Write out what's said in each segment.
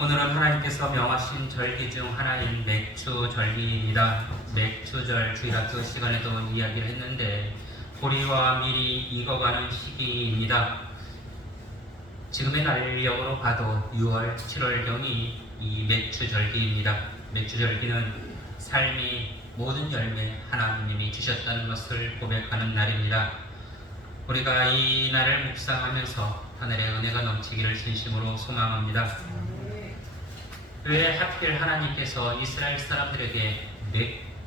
오늘은 하나님께서 명하신 절기 중 하나인 맥추절기입니다. 맥추절 주일학교 시간에도 이야기를 했는데 보리와 밀이 익어가는 시기입니다. 지금의 날력으로 봐도 6월, 7월경이 이 맥추절기입니다. 맥추절기는 삶이 모든 열매 하나님이 주셨다는 것을 고백하는 날입니다. 우리가 이 날을 묵상하면서 하늘의 은혜가 넘치기를 진심으로 소망합니다. 왜 하필 하나님께서 이스라엘 사람들에게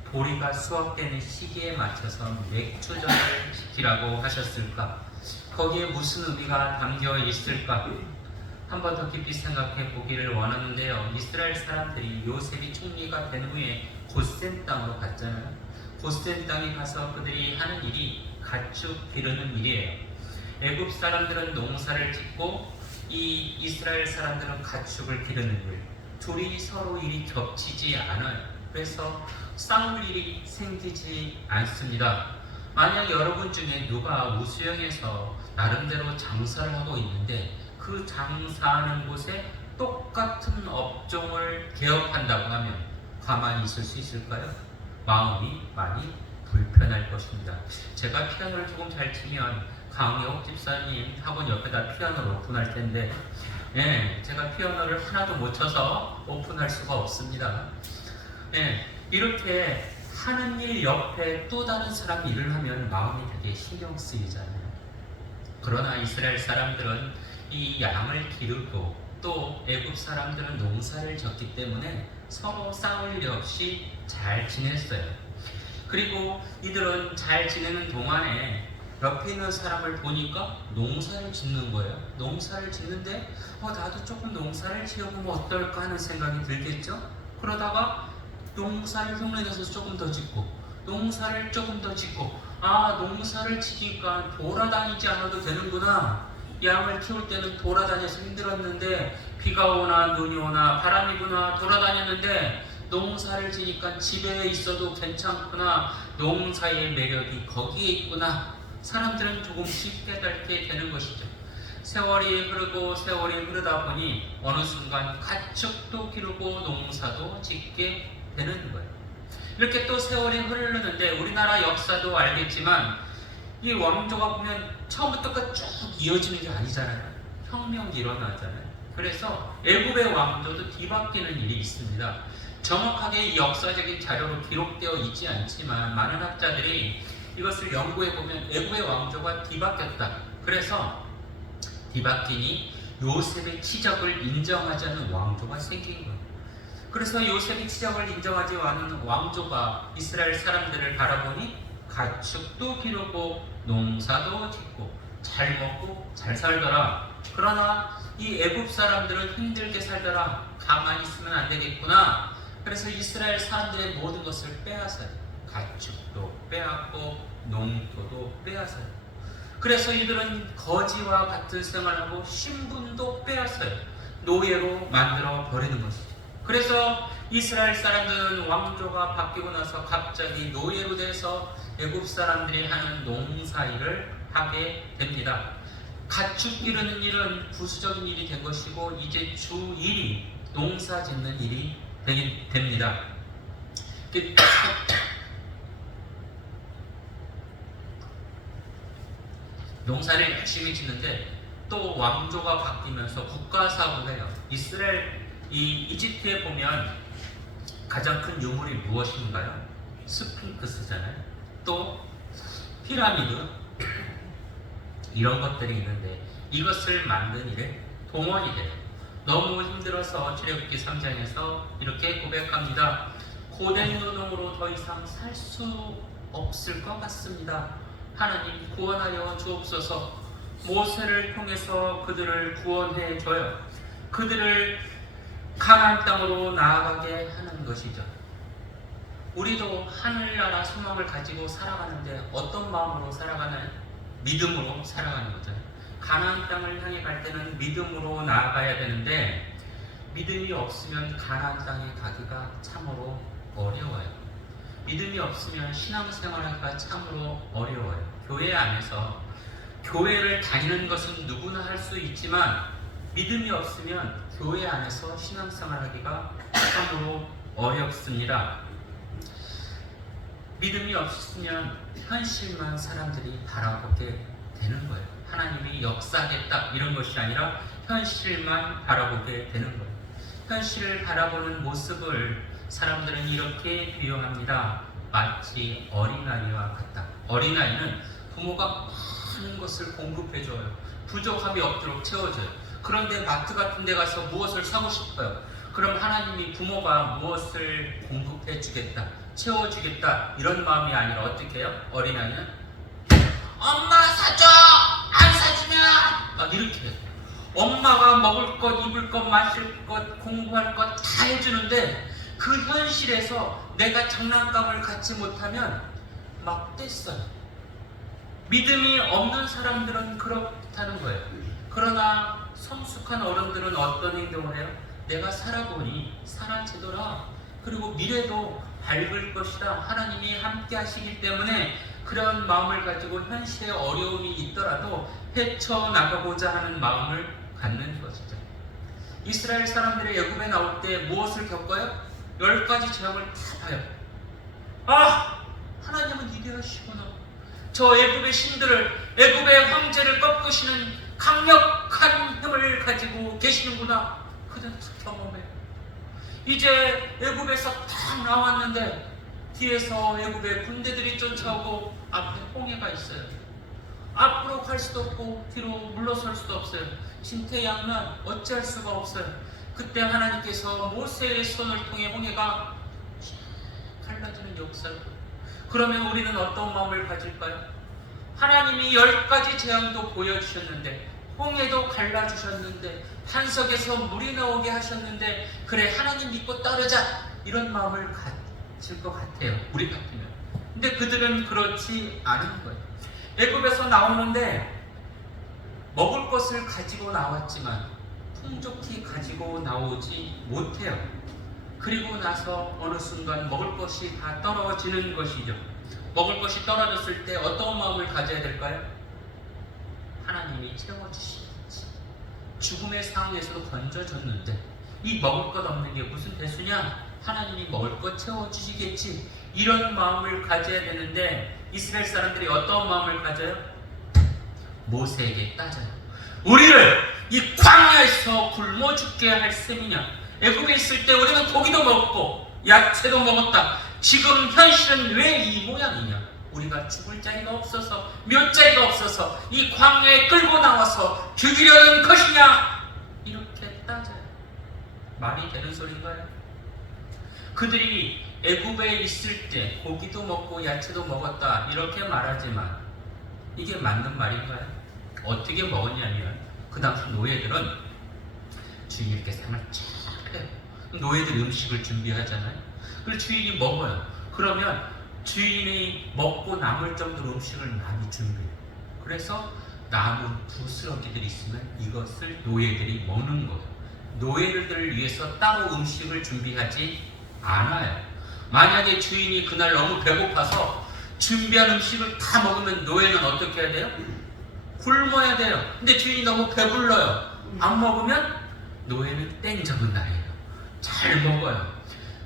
보리가 수확되는 시기에 맞춰서 맥추절을 지키라고 하셨을까? 거기에 무슨 의미가 담겨 있을까? 한 번 더 깊이 생각해 보기를 원하는데요. 이스라엘 사람들이 요셉이 총리가 된 후에 고센 땅으로 갔잖아요. 고센 땅에 가서 그들이 하는 일이 가축 기르는 일이에요. 애굽 사람들은 농사를 짓고 이 이스라엘 사람들은 가축을 기르는 일. 둘이 서로 일이 겹치지 않아요. 그래서 싸울 일이 생기지 않습니다. 만약 여러분 중에 누가 우수영에서 나름대로 장사를 하고 있는데 그 장사하는 곳에 똑같은 업종을 개업한다고 하면 가만히 있을 수 있을까요? 마음이 많이 불편할 것입니다. 제가 피아노를 조금 잘 치면 강혜옥 집사님 학원 옆에다 피아노를 오픈할 텐데 제가 피아노를 하나도 못 쳐서 오픈할 수가 없습니다. 이렇게 하는 일 옆에 또 다른 사람 일을 하면 마음이 되게 신경 쓰이잖아요. 그러나 이스라엘 사람들은 이 양을 기르고 또 애굽 사람들은 농사를 졌기 때문에 서로 싸울 일 없이 잘 지냈어요. 그리고 이들은 잘 지내는 동안에 옆에 있는 사람을 보니까 농사를 짓는 거예요. 농사를 짓는데 나도 조금 농사를 지어보면 어떨까 하는 생각이 들겠죠. 그러다가 농사를 흉내내서 조금 더 짓고 농사를 조금 더 짓고 농사를 지니까 돌아다니지 않아도 되는구나. 양을 키울 때는 돌아다녀서 힘들었는데 비가 오나 눈이 오나 바람이 부나 돌아다녔는데 농사를 지니까 집에 있어도 괜찮구나. 농사의 매력이 거기에 있구나. 사람들은 조금씩 깨닫게 되는 것이죠. 세월이 흐르고 세월이 흐르다 보니 어느 순간 가축도 기르고 농사도 짓게 되는 거예요. 이렇게 또 세월이 흐르는데 우리나라 역사도 알겠지만 이 왕조가 보면 처음부터 쭉 이어지는 게 아니잖아요. 혁명이 일어나잖아요. 그래서 애굽의 왕조도 뒤바뀌는 일이 있습니다. 정확하게 이 역사적인 자료로 기록되어 있지 않지만 많은 학자들이 이것을 연구해 보면 애굽의 왕조가 뒤바뀌었다. 그래서 뒤바뀌니 요셉의 치적을 인정하지 않는 왕조가 생긴 거예요. 그래서 요셉의 치적을 인정하지 않는 왕조가 이스라엘 사람들을 바라보니 가축도 기르고 농사도 짓고 잘 먹고 잘 살더라. 그러나 이 애굽 사람들은 힘들게 살더라. 가만히 있으면 안 되겠구나. 그래서 이스라엘 사람들의 모든 것을 빼앗아요. 가축도 빼앗고 농토도 빼앗아요. 그래서 이들은 거지와 같은 생활하고 신분도 빼앗아요. 노예로 만들어 버리는 것이죠. 그래서 이스라엘 사람들은 왕조가 바뀌고 나서 갑자기 노예로 돼서 애굽 사람들이 하는 농사일을 하게 됩니다. 가축 기르는 일은 부수적인 일이 된 것이고 이제 주 일이 농사 짓는 일이 되게 됩니다. 농사를 열심히 짓는데 또 왕조가 바뀌면서 국가 사업을 해요. 이집트에 보면 가장 큰 유물이 무엇인가요? 스핑크스잖아요. 또 피라미드 이런 것들이 있는데 이것을 만든 일에 동원이 돼요. 너무 힘들어서 출애굽기 3장에서 이렇게 고백합니다. 고된 노동으로 더 이상 살 수 없을 것 같습니다. 하나님 구원하여 주옵소서. 모세를 통해서 그들을 구원해 줘요. 그들을 가나안 땅으로 나아가게 하는 것이죠. 우리도 하늘나라 소망을 가지고 살아가는데 어떤 마음으로 살아가나요? 믿음으로 살아가는 거잖아요. 가나안 땅을 향해 갈 때는 믿음으로 나아가야 되는데 믿음이 없으면 가나안 땅에 가기가 참으로 어려워요. 믿음이 없으면 신앙생활하기가 참으로 어려워요. 교회 안에서 교회를 다니는 것은 누구나 할 수 있지만 믿음이 없으면 교회 안에서 신앙생활하기가 참으로 어렵습니다. 믿음이 없으면 현실만 사람들이 바라보게 되는 거예요. 하나님이 역사하겠다 이런 것이 아니라 현실만 바라보게 되는 거예요. 현실을 바라보는 모습을 사람들은 이렇게 비유합니다. 마치 어린아이와 같다. 어린아이는 부모가 많은 것을 공급해줘요. 부족함이 없도록 채워줘요. 그런데 마트 같은 데 가서 무엇을 사고 싶어요. 그럼 하나님이 부모가 무엇을 공급해 주겠다, 채워주겠다 이런 마음이 아니라 어떻게 해요? 어린아이는 엄마 사줘! 안 사주면! 이렇게 해요. 엄마가 먹을 것, 입을 것, 마실 것, 공부할 것 다 해주는데 그 현실에서 내가 장난감을 갖지 못하면 막 떼써요. 믿음이 없는 사람들은 그렇다는 거예요. 그러나 성숙한 어른들은 어떤 행동을 해요? 내가 살아보니 사라지더라. 그리고 미래도 밝을 것이다. 하나님이 함께 하시기 때문에 그런 마음을 가지고 현실에 어려움이 있더라도 헤쳐나가고자 하는 마음을 갖는 것이죠. 이스라엘 사람들이 애굽에 나올 때 무엇을 겪어요? 10가지 재앙을 다 봐요. 하나님은 이대하시구나. 저 애굽의 신들을, 애굽의 황제를 꺾으시는 강력한 힘을 가지고 계시는구나. 그는 경험해요. 이제 애굽에서 딱 나왔는데 뒤에서 애굽의 군대들이 쫓아오고 앞에 홍해가 있어요. 앞으로 갈 수도 없고 뒤로 물러설 수도 없어요. 진퇴양난 어찌할 수가 없어요. 그때 하나님께서 모세의 손을 통해 홍해가 갈라지는 역사를. 그러면 우리는 어떤 마음을 가질까요? 하나님이 10가지 재앙도 보여주셨는데, 홍해도 갈라주셨는데, 반석에서 물이 나오게 하셨는데, 그래 하나님 믿고 따르자 이런 마음을 가질 것 같아요. 우리 같으면. 근데 그들은 그렇지 않은 거예요. 애굽에서 나오는데 먹을 것을 가지고 나왔지만 풍족히 가지고 나오지 못해요. 그리고 나서 어느 순간 먹을 것이 다 떨어지는 것이죠. 먹을 것이 떨어졌을 때 어떤 마음을 가져야 될까요? 하나님이 채워주시겠지. 죽음의 상황에서도 건져줬는데 이 먹을 것 없는 게 무슨 대수냐? 하나님이 먹을 것 채워주시겠지. 이런 마음을 가져야 되는데 이스라엘 사람들이 어떤 마음을 가져요? 모세에게 따져요. 우리를 이 광야에서 굶어 죽게 할 셈이냐? 애굽에 있을 때 우리는 고기도 먹고 야채도 먹었다. 지금 현실은 왜 이 모양이냐? 우리가 죽을 자리가 없어서, 몇 자리가 없어서 이 광야에 끌고 나와서 죽이려는 것이냐? 이렇게 따져요. 말이 되는 소린가요? 그들이 애굽에 있을 때 고기도 먹고 야채도 먹었다 이렇게 말하지만 이게 맞는 말인가요? 어떻게 먹었냐면 그 당시 노예들은 주인이 이렇게 상을 쫙 해요. 노예들이 음식을 준비하잖아요. 그리고 주인이 먹어요. 그러면 주인이 먹고 남을 정도로 음식을 많이 준비해요. 그래서 남은 부스러기들이 있으면 이것을 노예들이 먹는 거예요. 노예들을 위해서 따로 음식을 준비하지 않아요. 만약에 주인이 그날 너무 배고파서 준비한 음식을 다 먹으면 노예는 어떻게 해야 돼요? 굶어야 돼요. 근데 주인이 너무 배불러요. 안 먹으면 노예는 땡 잡은 날이에요. 잘 먹어요.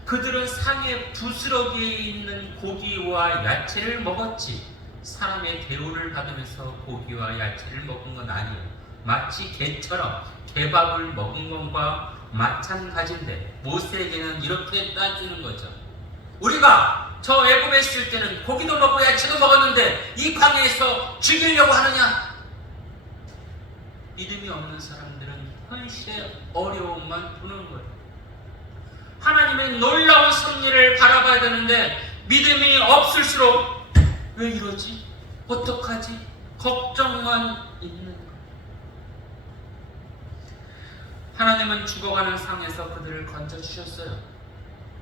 그들은 상에 부스러기에 있는 고기와 야채를 먹었지 사람의 대우를 받으면서 고기와 야채를 먹은 건 아니에요. 마치 개처럼 개밥을 먹은 것과 마찬가지인데 모세에게는 이렇게 따지는 거죠. 우리가 저 애굽에 있을 때는 고기도 먹고 야채도 먹었는데 이 광야에서 죽이려고 하느냐? 믿음이 없는 사람들은 현실의 어려움만 보는 거예요. 하나님의 놀라운 섭리를 바라봐야 되는데 믿음이 없을수록 왜 이러지? 어떡하지? 걱정만 있는 거예요. 하나님은 죽어가는 상에서 그들을 건져주셨어요.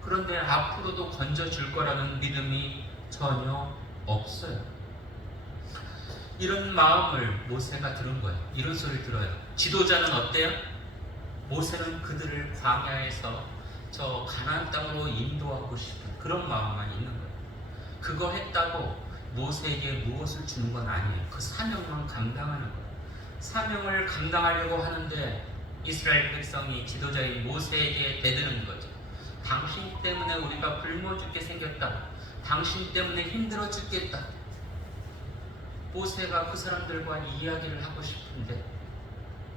그런데 앞으로도 건져줄 거라는 믿음이 전혀 없어요. 이런 마음을 모세가 들은 거예요. 이런 소리를 들어요. 지도자는 어때요? 모세는 그들을 광야에서 저 가나안 땅으로 인도하고 싶은 그런 마음만 있는 거예요. 그거 했다고 모세에게 무엇을 주는 건 아니에요. 그 사명만 감당하는 거예요. 사명을 감당하려고 하는데 이스라엘 백성이 지도자인 모세에게 대드는 거죠. 당신 때문에 우리가 굶어 죽게 생겼다. 당신 때문에 힘들어 죽겠다. 모세가 그 사람들과 이야기를 하고 싶은데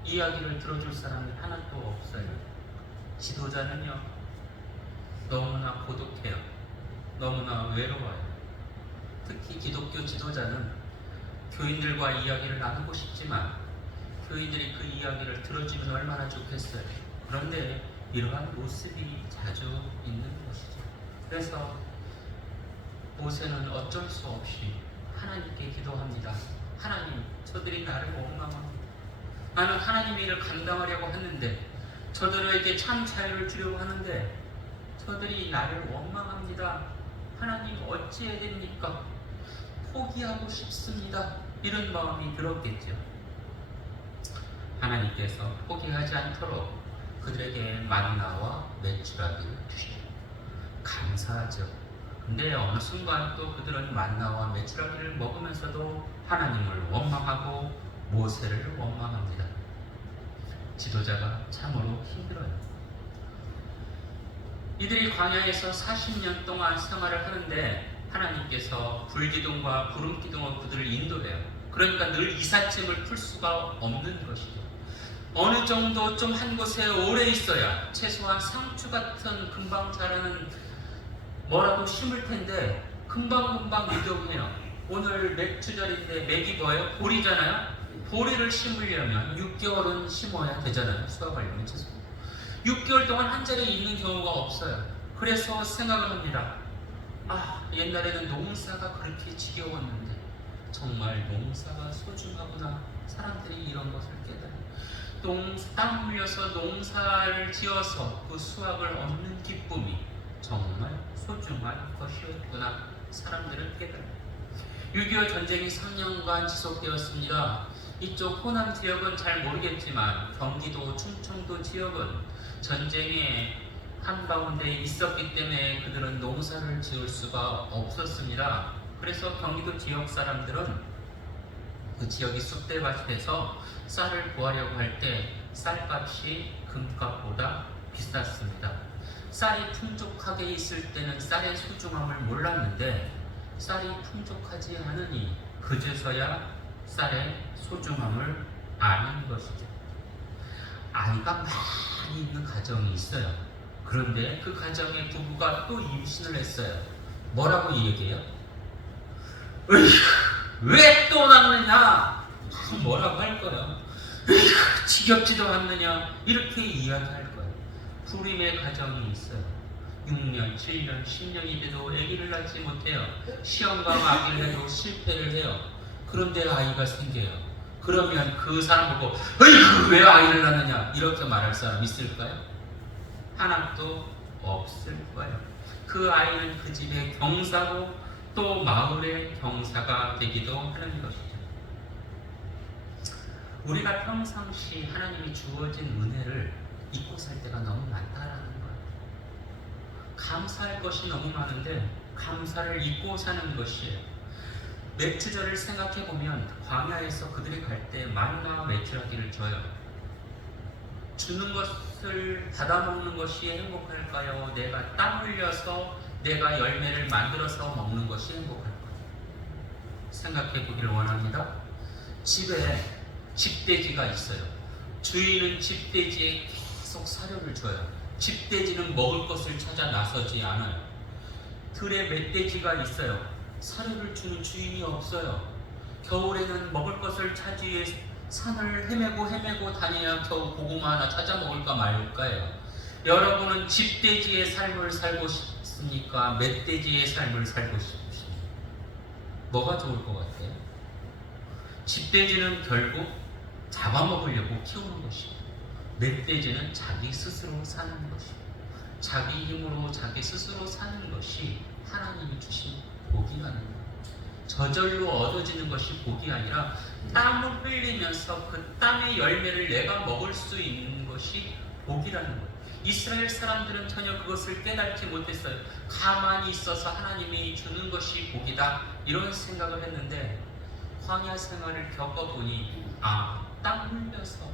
이야기를 들어줄 사람이 하나도 없어요. 지도자는요, 너무나 고독해요. 너무나 외로워요. 특히 기독교 지도자는 교인들과 이야기를 나누고 싶지만 교인들이 그 이야기를 들어주면 얼마나 좋겠어요. 그런데 이러한 모습이 자주 있는 것이죠. 그래서 모세는 어쩔 수 없이 하나님께 기도합니다. 하나님, 저들이 나를 원망합니다. 나는 하나님의 일을 감당하려고 하는데, 저들에게 참 자유를 주려고 하는데 저들이 나를 원망합니다. 하나님, 어찌해야 됩니까? 포기하고 싶습니다. 이런 마음이 들었겠죠. 하나님께서 포기하지 않도록 그들에게 만나와 메추라기를 주시죠. 감사하죠. 근데 어느 순간 또 그들은 만나와 메추라기를 먹으면서도 하나님을 원망하고 모세를 원망합니다. 지도자가 참으로 힘들어요. 이들이 광야에서 40년 동안 생활을 하는데 하나님께서 불기둥과 구름기둥으로 그들을 인도해요. 그러니까 늘 이삿짐을 풀 수가 없는 것이죠. 어느 정도 좀 한 곳에 오래 있어야 최소한 상추 같은 금방 자라는 뭐라도 심을 텐데 금방금방 유경해요. 오늘 맥주절인데 맥이 뭐예요? 보리잖아요. 보리를 심으려면 6개월은 심어야 되잖아요. 수확하려면 최소 6개월 동안 한 자리에 있는 경우가 없어요. 그래서 생각을 합니다. 옛날에는 농사가 그렇게 지겨웠는데 정말 농사가 소중하구나. 사람들이 이런 것을 깨달아요. 땀 흘려서 농사를 지어서 그 수확을 얻는 기쁨이 정말 소중한 것이었구나. 사람들은 깨달아요. 6.25 전쟁이 3년간 지속되었습니다. 이쪽 호남 지역은 잘 모르겠지만 경기도, 충청도 지역은 전쟁의 한가운데 있었기 때문에 그들은 농사를 지을 수가 없었습니다. 그래서 경기도 지역 사람들은 그 지역이 쑥대밭에서 쌀을 구하려고 할 때 쌀값이 금값보다 비쌌습니다. 쌀이 풍족하게 있을 때는 쌀의 소중함을 몰랐는데 쌀이 풍족하지 않으니 그제서야 쌀의 소중함을 아는 것이죠. 아이가 많이 있는 가정이 있어요. 그런데 그 가정의 부부가 또 임신을 했어요. 뭐라고 얘기해요? 왜 또 낳느냐? 뭐라고 할 거예요? 지겹지도 않느냐? 이렇게 이야기할 거예요. 불임의 가정이 있어요. 6년, 7년, 10년이 돼도 아기를 낳지 못해요. 시험과 마귀를 해도 실패를 해요. 그런데 아이가 생겨요. 그러면 그 사람 보고 왜 아이를 낳느냐? 이렇게 말할 사람 있을까요? 하나도 없을 거예요. 그 아이는 그 집의 경사고 또 마을의 경사가 되기도 하는 것이죠. 우리가 평상시 하나님이 주어진 은혜를 잊고 살 때가 너무 많다라는 거예요. 감사할 것이 너무 많은데 감사를 잊고 사는 것이에요. 맥주절을 생각해보면 광야에서 그들이 갈 때 만나와 메추라기를 줘요. 주는 것을 받아먹는 것이 행복할까요? 내가 땀 흘려서 내가 열매를 만들어서 먹는 것이 행복할까요? 생각해보기를 원합니다. 집에 집돼지가 있어요. 주인은 집돼지에 계속 사료를 줘요. 집돼지는 먹을 것을 찾아 나서지 않아요. 들에 멧돼지가 있어요. 사료를 주는 주인이 없어요. 겨울에는 먹을 것을 찾기 위해 산을 헤매고 다녀야 겨우 고구마 하나 찾아 먹을까 말까요? 여러분은 집돼지의 삶을 살고 싶습니까? 멧돼지의 삶을 살고 싶습니까? 뭐가 좋을 것 같아요? 집돼지는 결국 잡아먹으려고 키우는 것이고 멧돼지는 자기 스스로 사는 것이고 자기 힘으로 자기 스스로 사는 것이 하나님이 주신 복이라는 거예요. 저절로 얻어지는 것이 복이 아니라 땀을 흘리면서 그 땀의 열매를 내가 먹을 수 있는 것이 복이라는 거예요. 이스라엘 사람들은 전혀 그것을 깨닫지 못했어요. 가만히 있어서 하나님이 주는 것이 복이다 이런 생각을 했는데 광야 생활을 겪어보니 땀 흘려서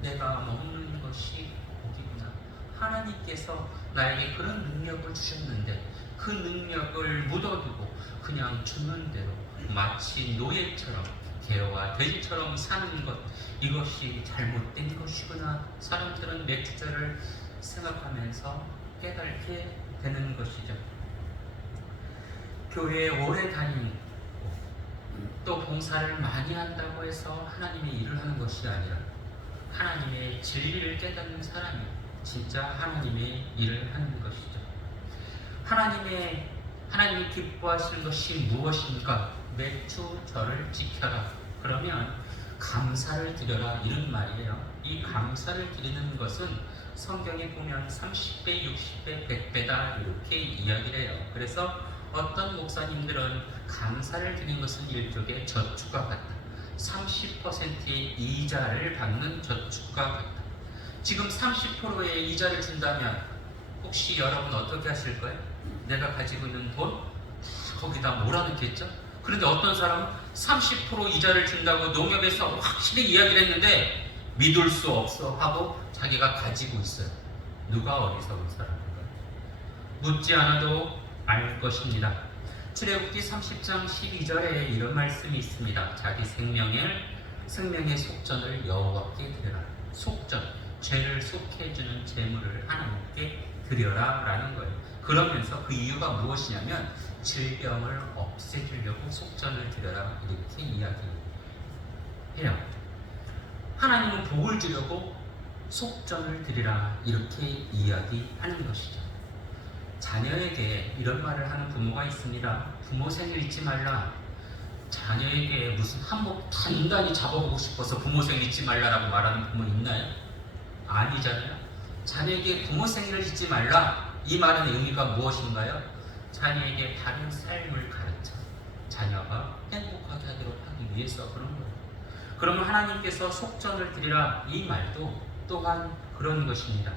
내가 먹는 것이 복이구나. 하나님께서 나에게 그런 능력을 주셨는데 그 능력을 묻어두고 그냥 주는 대로 마치 노예처럼 개와 돼지처럼 사는 것, 이것이 잘못된 것이구나. 사람들은 맥주절을 생각하면서 깨닫게 되는 것이죠. 교회에 오래 다니고 또 봉사를 많이 한다고 해서 하나님의 일을 하는 것이 아니라 하나님의 진리를 깨닫는 사람이 진짜 하나님의 일을 하는 것이죠. 하나님이 기뻐하시는 것이 무엇인가? 매주 저를 지켜라. 그러면 감사를 드려라, 이런 말이에요. 이 감사를 드리는 것은 성경에 보면 30배, 60배, 100배다 이렇게 이야기를 해요. 그래서 어떤 목사님들은 감사를 드리는 것은 일종의 저축과 같다. 30%의 이자를 받는 저축과 같다. 지금 30%의 이자를 준다면 혹시 여러분 어떻게 하실 거예요? 내가 가지고 있는 돈 거기다 몰아넣겠죠? 그런데 어떤 사람은 30% 이자를 준다고 농협에서 확실히 이야기를 했는데 믿을 수 없어 하고 자기가 가지고 있어요. 누가 어리석은 사람인가요? 묻지 않아도 알 것입니다. 출애굽기 30장 12절에 이런 말씀이 있습니다. 자기 생명의 속전을 여호와께 드려라. 속전, 죄를 속해주는 제물을 하나님께 드려라 라는 거예요. 그러면서 그 이유가 무엇이냐면 질병을 없애주려고 속전을 드려라 이렇게 이야기해요. 하나님은 복을 주려고 속전을 드리라 이렇게 이야기하는 것이죠. 자녀에게 이런 말을 하는 부모가 있습니다. 부모 생일 잊지 말라. 자녀에게 무슨 한몫 단단히 잡아보고 싶어서 부모 생일 잊지 말라라고 말하는 부모 있나요? 아니잖아요. 자녀에게 부모 생일을 잊지 말라, 이 말의 의미가 무엇인가요? 자녀에게 바른 삶을 가르쳐 자녀가 행복하게 하도록 하기 위해서 그런 거예요. 그러면 하나님께서 속전을 드리라, 이 말도 또한 그런 것입니다.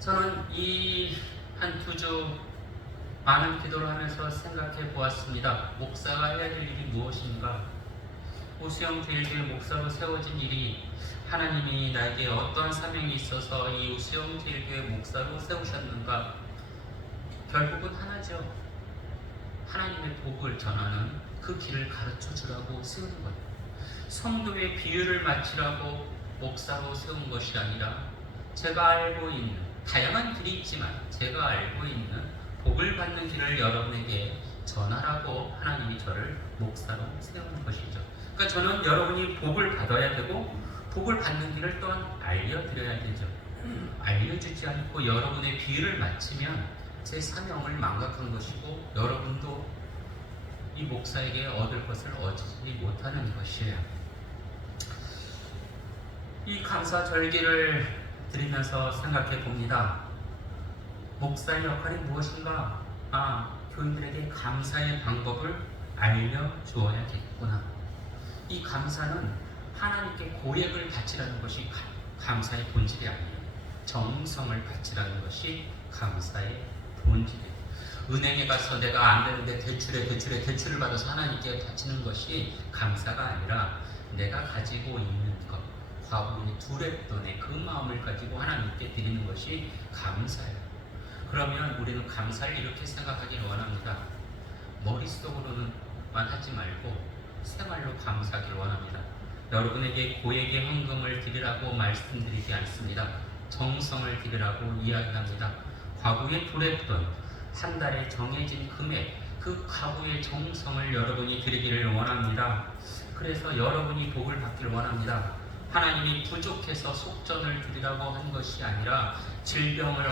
저는 이 한 두 주 많은 기도를 하면서 생각해 보았습니다. 목사가 해야 될 일이 무엇인가? 우수영 제일교회 목사로 세워진 일이, 하나님이 나에게 어떠한 사명이 있어서 이 우수영 제일교회 목사로 세우셨는가? 결국은 하나죠. 하나님의 복을 전하는 그 길을 가르쳐 주라고 세우는 거예요. 성도의 비유를 마치라고 목사로 세운 것이 아니라 제가 알고 있는 다양한 길이 있지만 제가 알고 있는 복을 받는 길을 여러분에게 전하라고 하나님이 저를 목사로 세우는 것이죠. 그러니까 저는 여러분이 복을 받아야 되고 복을 받는 길을 또한 알려드려야 되죠. 알려주지 않고 여러분의 비유를 마치면 제 사명을 망각한 것이고 여러분도 이 목사에게 얻을 것을 얻지 못하는 것이에요. 이 감사 절기를 드리면서 생각해 봅니다. 목사의 역할이 무엇인가? 교인들에게 감사의 방법을 알려주어야겠구나. 이 감사는 하나님께 고액을 바치라는 것이 감사의 본질이 아니에요. 정성을 바치라는 것이 감사의 본질이에요. 은행에 가서 내가 안 되는데 대출을 받아서 하나님께 바치는 것이 감사가 아니라 내가 가지고 있는 것, 과부의 두렵돈의 그 마음을 가지고 하나님께 드리는 것이 감사예요. 그러면 우리는 감사를 이렇게 생각하기를 원합니다. 머릿속으로만 하지 말고 생활로 감사하기를 원합니다. 여러분에게 고액의 헌금을 드리라고 말씀드리지 않습니다. 정성을 드리라고 이야기합니다. 과부의 두렵돈, 한 달에 정해진 금액, 그 과부의 정성을 여러분이 드리기를 원합니다. 그래서 여러분이 복을 받기를 원합니다. 하나님이 부족해서 속전을 드리라고 한 것이 아니라 질병을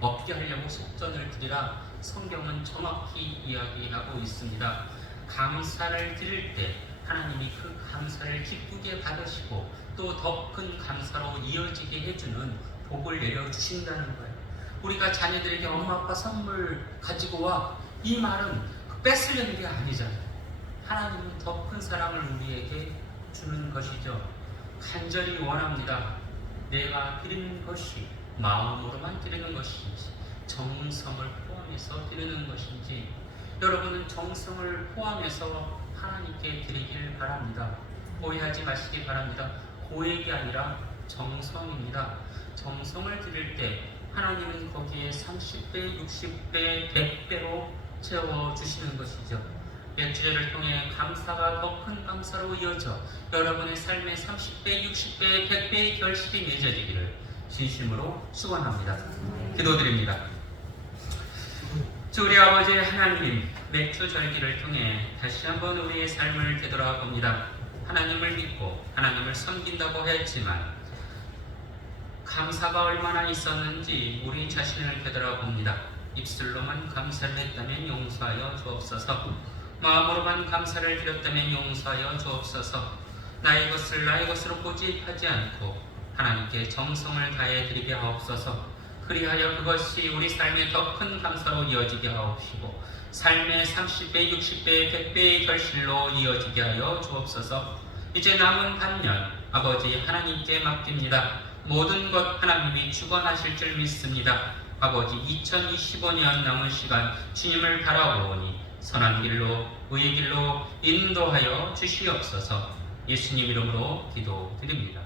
없게 하려고 속전을 드리라, 성경은 정확히 이야기하고 있습니다. 감사를 드릴 때 하나님이 그 감사를 기쁘게 받으시고 또 더 큰 감사로 이어지게 해주는 복을 내려주신다는 거예요. 우리가 자녀들에게 엄마 아빠 선물 가지고 와, 이 말은 뺏으려는 게 아니잖아요. 하나님은 더 큰 사랑을 우리에게 주는 것이죠. 간절히 원합니다. 내가 드리는 것이 마음으로만 드리는 것인지 정성을 포함해서 드리는 것인지, 여러분은 정성을 포함해서 하나님께 드리길 바랍니다. 오해하지 마시기 바랍니다. 고액이 아니라 정성입니다. 정성을 드릴 때 하나님은 거기에 30배, 60배, 100배로 채워주시는 것이죠. 일주일을 통해 감사가 더 큰 감사로 이어져 여러분의 삶에 30배, 60배, 100배의 결실이 맺어지기를 진심으로 축원합니다. 기도드립니다. 주 우리 아버지 하나님, 맥주 절기를 통해 다시 한번 우리의 삶을 되돌아봅니다. 하나님을 믿고 하나님을 섬긴다고 했지만 감사가 얼마나 있었는지 우리 자신을 되돌아봅니다. 입술로만 감사를 했다면 용서하여 주옵소서. 마음으로만 감사를 드렸다면 용서하여 주옵소서. 나의 것을 나의 것으로 고집하지 않고 하나님께 정성을 다해 드리게 하옵소서. 그리하여 그것이 우리 삶의 더 큰 감사로 이어지게 하옵시고 삶의 30배, 60배, 100배의 결실로 이어지게 하여 주옵소서. 이제 남은 반년 아버지 하나님께 맡깁니다. 모든 것 하나님이 주관하실 줄 믿습니다. 아버지 2025년 남은 시간 주님을 바라보니 선한 길로 의의 길로 인도하여 주시옵소서. 예수님 이름으로 기도드립니다.